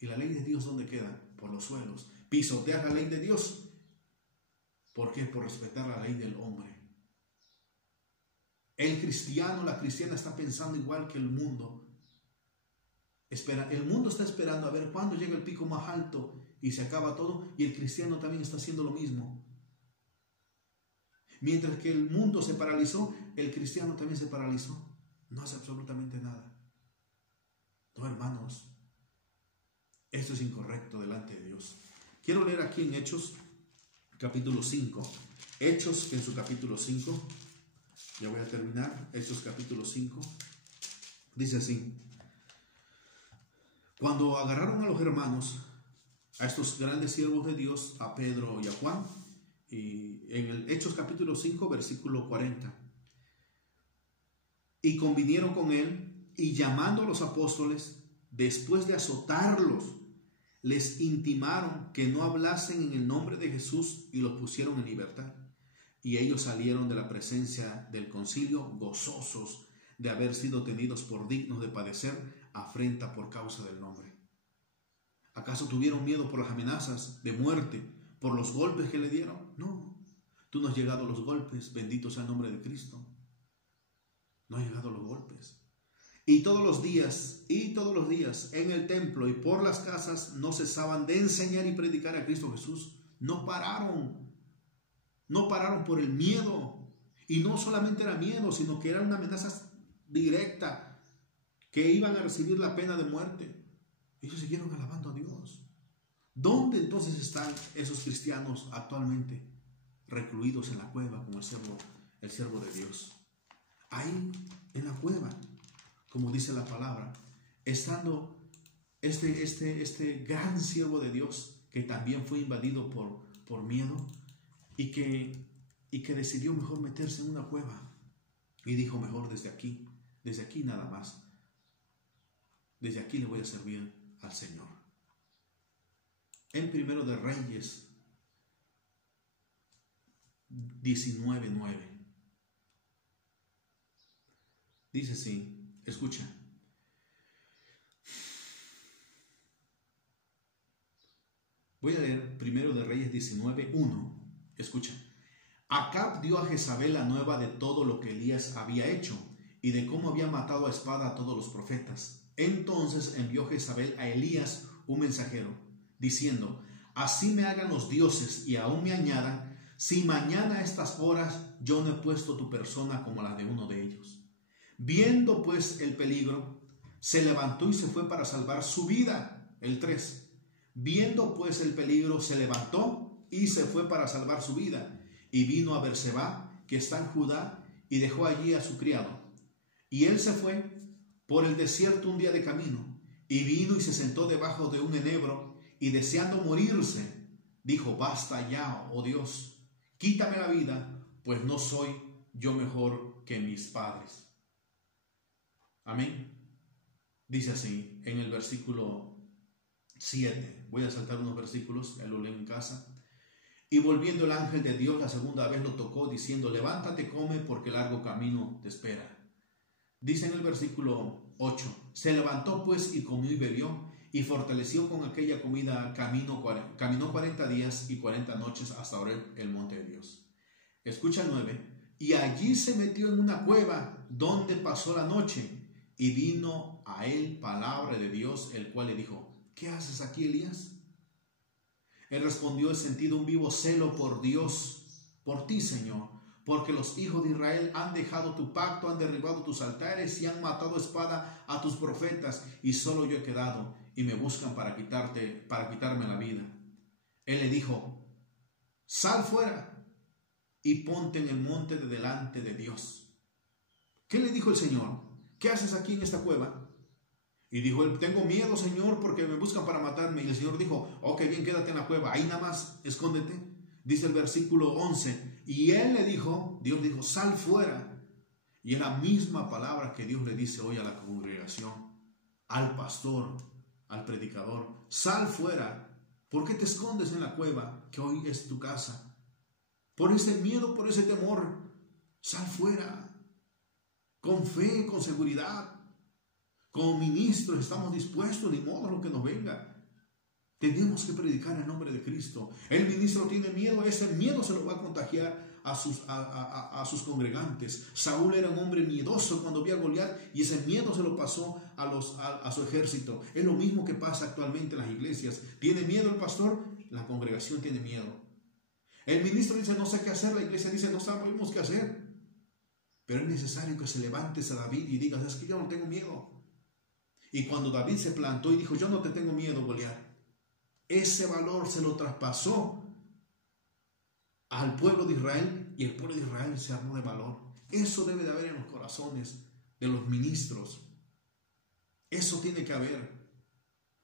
¿Y la ley de Dios dónde queda? Por los suelos. Pisotear la ley de Dios. ¿Por qué? Por respetar la ley del hombre. El cristiano, la cristiana está pensando igual que el mundo. El mundo está esperando a ver cuándo llega el pico más alto y se acaba todo, y el cristiano también está haciendo lo mismo. Mientras que el mundo se paralizó, el cristiano también se paralizó. No hace absolutamente nada. No, hermanos, esto es incorrecto delante de Dios. Quiero leer aquí en Hechos, capítulo 5. Hechos, que en su capítulo 5, ya voy a terminar, Hechos capítulo 5, dice así. Cuando agarraron a los hermanos, a estos grandes siervos de Dios, a Pedro y a Juan, y en el Hechos capítulo 5, versículo 40, y convinieron con él, y llamando a los apóstoles, después de azotarlos, les intimaron que no hablasen en el nombre de Jesús, y los pusieron en libertad. Y ellos salieron de la presencia del concilio gozosos de haber sido tenidos por dignos de padecer afrenta por causa del nombre. ¿Acaso tuvieron miedo por las amenazas de muerte, por los golpes que le dieron? No, tú no has llegado a los golpes, bendito sea el nombre de Cristo. No han llegado a los golpes. Y todos los días, en el templo y por las casas, no cesaban de enseñar y predicar a Cristo Jesús. No pararon por el miedo. Y no solamente era miedo, sino que era una amenaza directa, que iban a recibir la pena de muerte. Ellos siguieron alabando a Dios. ¿Dónde entonces están esos cristianos actualmente? Recluidos en la cueva como el siervo de Dios. Ahí en la cueva, como dice la palabra, estando este gran siervo de Dios, que también fue invadido por miedo, y que decidió mejor meterse en una cueva, y dijo, mejor desde aquí nada más, desde aquí le voy a servir al Señor. En Primero de Reyes 19:9 dice así, escucha. Voy a leer Primero de Reyes 19:1. Escucha. Acab dio a Jezabel la nueva de todo lo que Elías había hecho y de cómo había matado a espada a todos los profetas. Entonces envió Jezabel a Elías un mensajero, diciendo, así me hagan los dioses y aún me añadan, si mañana a estas horas yo no he puesto tu persona como la de uno de ellos. Viendo pues el peligro, se levantó y se fue para salvar su vida. El 3. Viendo pues el peligro, se levantó y se fue para salvar su vida. Y vino a Berseba, que está en Judá, y dejó allí a su criado. Y él se fue por el desierto un día de camino, y vino y se sentó debajo de un enebro, y deseando morirse, dijo, basta ya, oh Dios, quítame la vida, pues no soy yo mejor que mis padres. Amén. Dice así en el versículo 7. Voy a saltar unos versículos, él lo lee en casa. Y volviendo el ángel de Dios la segunda vez lo tocó, diciendo: levántate, come, porque largo camino te espera. Dice en el versículo 8: se levantó pues y comió y bebió, y fortaleció con aquella comida. Caminó 40 días y 40 noches hasta Horeb, el monte de Dios. Escucha el 9: y allí se metió en una cueva, donde pasó la noche, y vino a él palabra de Dios, el cual le dijo: ¿qué haces aquí, Elías? Él respondió: he sentido un vivo celo por Dios, por ti, Señor, porque los hijos de Israel han dejado tu pacto, han derribado tus altares y han matado a espada a tus profetas, y solo yo he quedado, y me buscan para quitarme la vida. Él le dijo: sal fuera y ponte en el monte de delante de Dios. ¿Qué le dijo el Señor? ¿Qué haces aquí en esta cueva? Y dijo él: tengo miedo, Señor, porque me buscan para matarme. Y el Señor dijo: ok, bien, quédate en la cueva, ahí nada más, escóndete. Dice el versículo 11: y él le dijo, Dios le dijo: sal fuera. Y es la misma palabra que Dios le dice hoy a la congregación, al pastor, al predicador: sal fuera. ¿Por qué te escondes en la cueva que hoy es tu casa? Por ese miedo, por ese temor, sal fuera. Con fe, con seguridad. Como ministros estamos dispuestos, ni modo, a lo que nos venga. Tenemos que predicar en nombre de Cristo. El ministro tiene miedo, ese miedo se lo va a contagiar a sus congregantes. Saúl era un hombre miedoso cuando vio a Goliat, y ese miedo se lo pasó a su ejército. Es lo mismo que pasa actualmente en las iglesias. ¿Tiene miedo el pastor? La congregación tiene miedo. El ministro dice: no sé qué hacer. La iglesia dice: no sabemos qué hacer. Pero es necesario que se levantes a David y digas: es que yo no tengo miedo. Y cuando David se plantó y dijo: yo no te tengo miedo, Goliat, ese valor se lo traspasó al pueblo de Israel, y el pueblo de Israel se armó de valor. Eso debe de haber en los corazones de los ministros. Eso tiene que haber.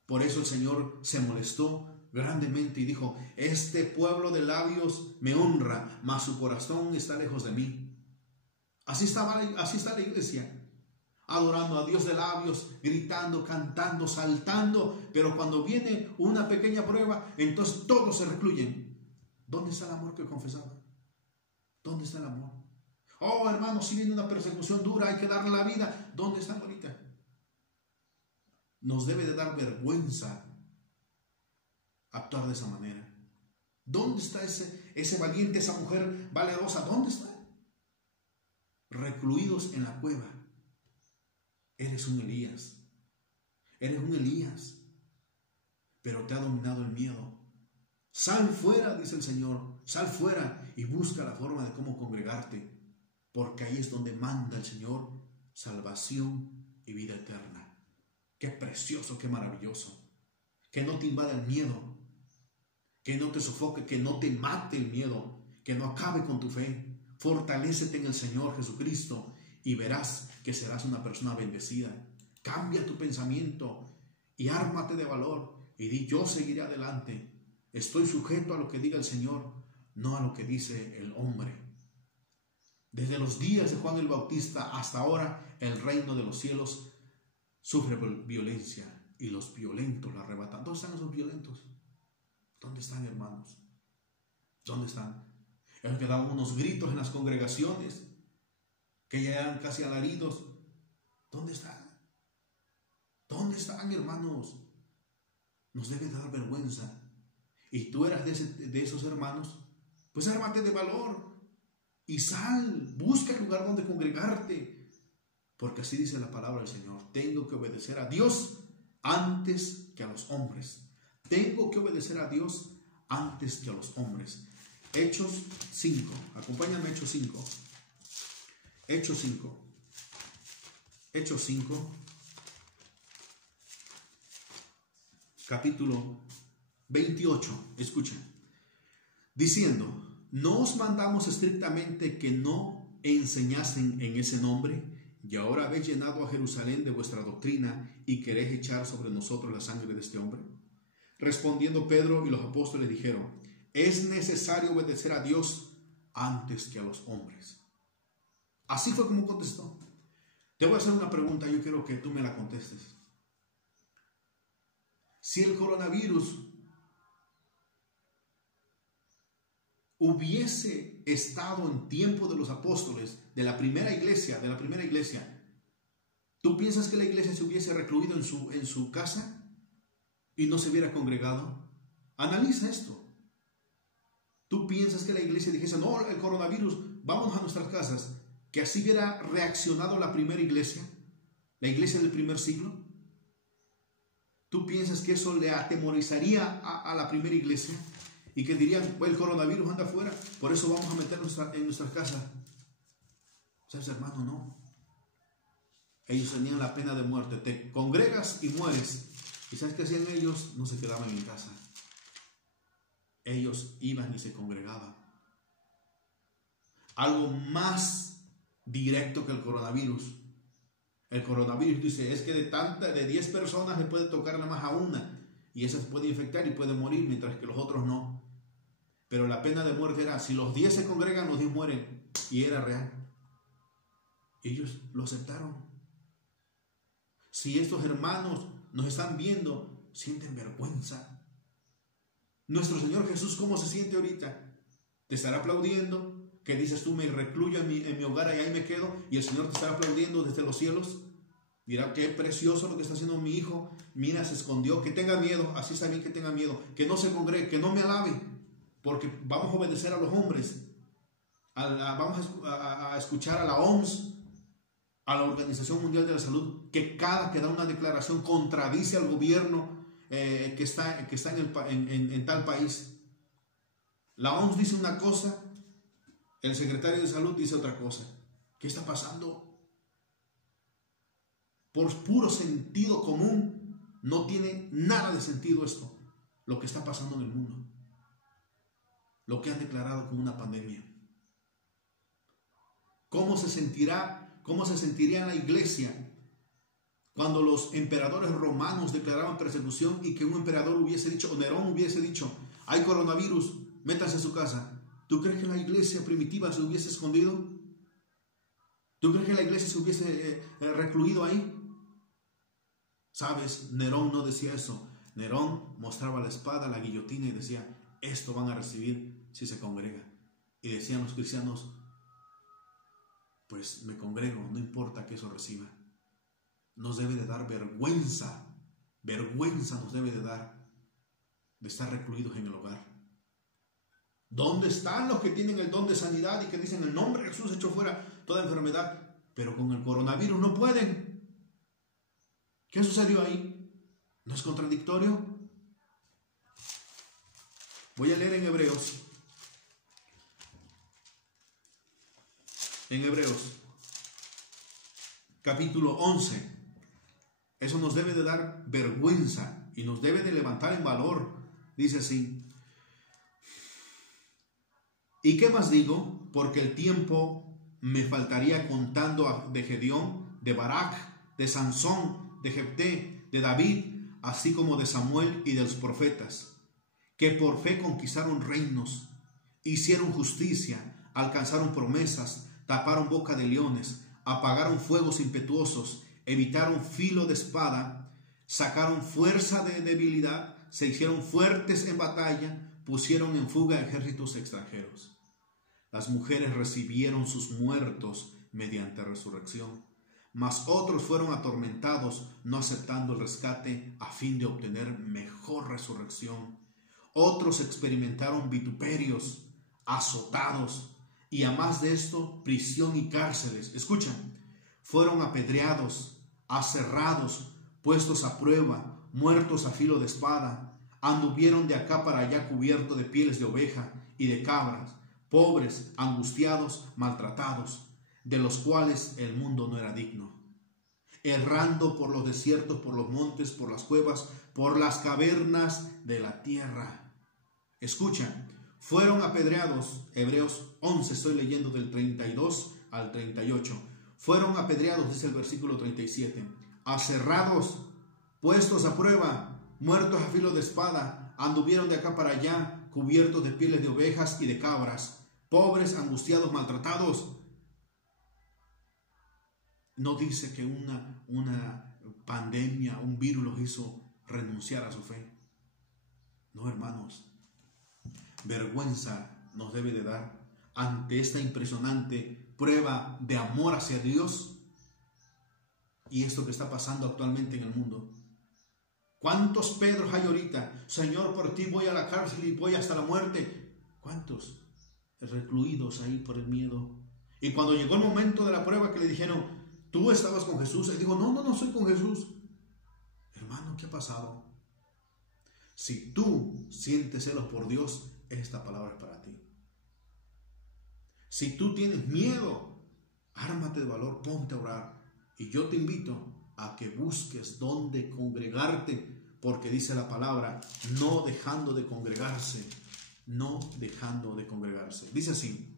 Por eso el Señor se molestó grandemente y dijo: este pueblo de labios me honra, mas su corazón está lejos de mí. Así está la iglesia, adorando a Dios de labios, gritando, cantando, saltando, pero cuando viene una pequeña prueba, entonces todos se recluyen. ¿Dónde está el amor que confesaba? ¿Dónde está el amor? Oh, hermano, si viene una persecución dura, hay que darle la vida. ¿Dónde están ahorita? Nos debe de dar vergüenza actuar de esa manera. ¿Dónde está ese valiente, esa mujer valerosa? ¿Dónde está? Recluidos en la cueva. Eres un Elías. Eres un Elías. Pero te ha dominado el miedo. Sal fuera, dice el Señor. Sal fuera y busca la forma de cómo congregarte. Porque ahí es donde manda el Señor salvación y vida eterna. Qué precioso, qué maravilloso. Que no te invada el miedo. Que no te sofoque, que no te mate el miedo. Que no acabe con tu fe. Fortalécete en el Señor Jesucristo y verás que serás una persona bendecida. Cambia tu pensamiento y ármate de valor y di: yo seguiré adelante. Estoy sujeto a lo que diga el Señor, no a lo que dice el hombre. Desde los días de Juan el Bautista hasta ahora, el reino de los cielos sufre violencia y los violentos la arrebatan. ¿Dónde están esos violentos? ¿Dónde están, hermanos? ¿Dónde están? Hemos quedado unos gritos en las congregaciones que ya eran casi alaridos. ¿Dónde están? ¿Dónde están, hermanos? Nos debe dar vergüenza. Y tú eras de esos hermanos, pues ármate de valor y sal, busca el lugar donde congregarte, porque así dice la palabra del Señor: tengo que obedecer a Dios antes que a los hombres. Tengo que obedecer a Dios antes que a los hombres. Hechos 5, acompáñame a Hechos 5. Hechos 5. Hechos 5, capítulo 28, escucha. Diciendo: no os mandamos estrictamente que no enseñasen en ese nombre, y ahora habéis llenado a Jerusalén de vuestra doctrina y queréis echar sobre nosotros la sangre de este hombre. Respondiendo Pedro y los apóstoles dijeron: es necesario obedecer a Dios antes que a los hombres. Así fue como contestó. Te voy a hacer una pregunta, yo quiero que tú me la contestes. Si el coronavirus hubiese estado en tiempo de los apóstoles, de la primera iglesia, ¿tú piensas que la iglesia se hubiese recluido en su casa y no se hubiera congregado? Analiza esto. ¿Tú piensas que la iglesia dijese, no, el coronavirus, vamos a nuestras casas? ¿Que así hubiera reaccionado la primera iglesia? ¿La iglesia del primer siglo? ¿Tú piensas que eso le atemorizaría a la primera iglesia? Y que dirían, el coronavirus anda afuera, por eso vamos a meternos en nuestras casas. ¿Sabes, hermano? No. Ellos tenían la pena de muerte. Te congregas y mueres. ¿Y sabes qué hacían ellos? No se quedaban en casa. Ellos iban y se congregaban. Algo más directo que el coronavirus. El coronavirus dice, es que de 10 personas le puede tocar nada más a una. Y esa se puede infectar y puede morir, mientras que los otros no. Pero la pena de muerte era, si los 10 se congregan, los 10 mueren. Y era real. Ellos lo aceptaron. Si estos hermanos nos están viendo, sienten vergüenza. Nuestro Señor Jesús, ¿cómo se siente ahorita? ¿Te estará aplaudiendo? ¿Qué dices tú? Me recluyo en mi hogar y ahí me quedo. Y el Señor te estará aplaudiendo desde los cielos. Mira qué precioso lo que está haciendo mi hijo. Mira, se escondió. Que tenga miedo. Así está bien que tenga miedo. Que no se congregue, que no me alabe. Porque vamos a obedecer a los hombres. Vamos a escuchar a la OMS, a la Organización Mundial de la Salud, que cada que da una declaración contradice al gobierno que está en tal país. La OMS dice una cosa, el secretario de Salud dice otra cosa. ¿Qué está pasando? Por puro sentido común, no tiene nada de sentido esto, lo que está pasando en el mundo, lo que han declarado como una pandemia. ¿Cómo se sentiría la iglesia cuando los emperadores romanos declaraban persecución y que un emperador hubiese dicho, o Nerón hubiese dicho, hay coronavirus, métanse a su casa? ¿Tú crees que la iglesia primitiva se hubiese escondido? ¿Tú crees que la iglesia se hubiese recluido ahí? ¿Sabes? Nerón no decía eso. Nerón mostraba la espada, la guillotina y decía, esto van a recibir si se congrega. Y decían los cristianos, pues me congrego, no importa que eso reciba. Nos debe de dar vergüenza nos debe de dar de estar recluidos en el hogar. ¿Dónde están los que tienen el don de sanidad y que dicen el nombre de Jesús echó fuera toda enfermedad, pero con el coronavirus no pueden? ¿Qué sucedió ahí? ¿No es contradictorio? Voy a leer en Hebreos. En Hebreos, capítulo 11. Eso nos debe de dar vergüenza y nos debe de levantar en valor. Dice así. ¿Y qué más digo? Porque el tiempo me faltaría contando de Gedeón, de Barak, de Sansón, de Jefté, de David, así como de Samuel y de los profetas, que por fe conquistaron reinos, hicieron justicia, alcanzaron promesas, taparon boca de leones, apagaron fuegos impetuosos, evitaron filo de espada, sacaron fuerza de debilidad, se hicieron fuertes en batalla, pusieron en fuga ejércitos extranjeros. Las mujeres recibieron sus muertos mediante resurrección, mas otros fueron atormentados, no aceptando el rescate a fin de obtener mejor resurrección. Otros experimentaron vituperios, azotados, y a más de esto, prisión y cárceles. Escucha, fueron apedreados, aserrados, puestos a prueba, muertos a filo de espada, anduvieron de acá para allá cubiertos de pieles de oveja y de cabras, pobres, angustiados, maltratados, de los cuales el mundo no era digno, errando por los desiertos, por los montes, por las cuevas, por las cavernas de la tierra. Escucha, fueron apedreados, Hebreos 11, estoy leyendo del 32 al 38, fueron apedreados, dice el versículo 37, aserrados, puestos a prueba, muertos a filo de espada, anduvieron de acá para allá, cubiertos de pieles de ovejas y de cabras, pobres, angustiados, maltratados. No dice que una pandemia, un virus los hizo renunciar a su fe. No, hermanos. Vergüenza nos debe de dar ante esta impresionante prueba de amor hacia Dios y esto que está pasando actualmente en el mundo. ¿Cuántos Pedros hay ahorita? Señor, por ti voy a la cárcel y voy hasta la muerte. ¿Cuántos recluidos ahí por el miedo? Y cuando llegó el momento de la prueba que le dijeron, ¿tú estabas con Jesús? Él dijo, no soy con Jesús. Hermano, ¿qué ha pasado? Si tú sientes celos por Dios, esta palabra es para ti. Si tú tienes miedo, ármate de valor, ponte a orar. Y yo te invito a que busques dónde congregarte, porque dice la palabra, no dejando de congregarse, no dejando de congregarse. Dice así,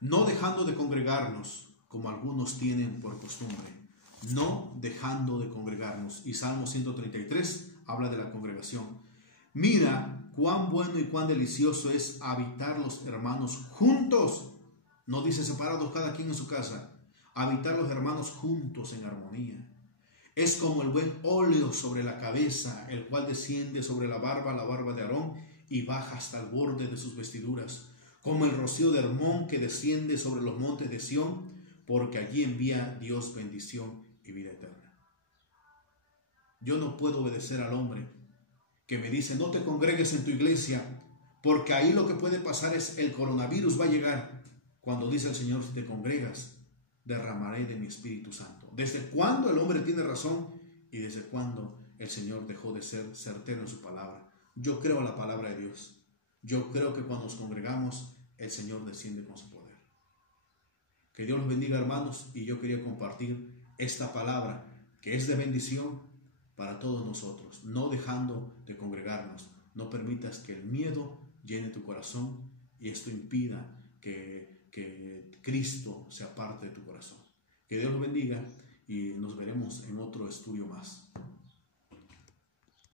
no dejando de congregarnos, como algunos tienen por costumbre, no dejando de congregarnos. Y Salmo 133 habla de la congregación. Mira cuán bueno y cuán delicioso es habitar los hermanos juntos. No dice separados cada quien en su casa. Habitar los hermanos juntos en armonía. Es como el buen óleo sobre la cabeza, el cual desciende sobre la barba de Aarón y baja hasta el borde de sus vestiduras. Como el rocío de Hermón que desciende sobre los montes de Sión, porque allí envía Dios bendición y vida eterna. Yo no puedo obedecer al hombre que me dice, no te congregues en tu iglesia, porque ahí lo que puede pasar es el coronavirus va a llegar. Cuando dice el Señor, si te congregas, derramaré de mi Espíritu Santo. ¿Desde cuándo el hombre tiene razón? Y desde cuándo el Señor dejó de ser certero en su palabra. Yo creo en la palabra de Dios. Yo creo que cuando nos congregamos, el Señor desciende con su poder. Que Dios los bendiga, hermanos, y yo quería compartir esta palabra que es de bendición para todos nosotros, no dejando de congregarnos. No permitas que el miedo llene tu corazón y esto impida que Cristo sea parte de tu corazón. Que Dios los bendiga y nos veremos en otro estudio más.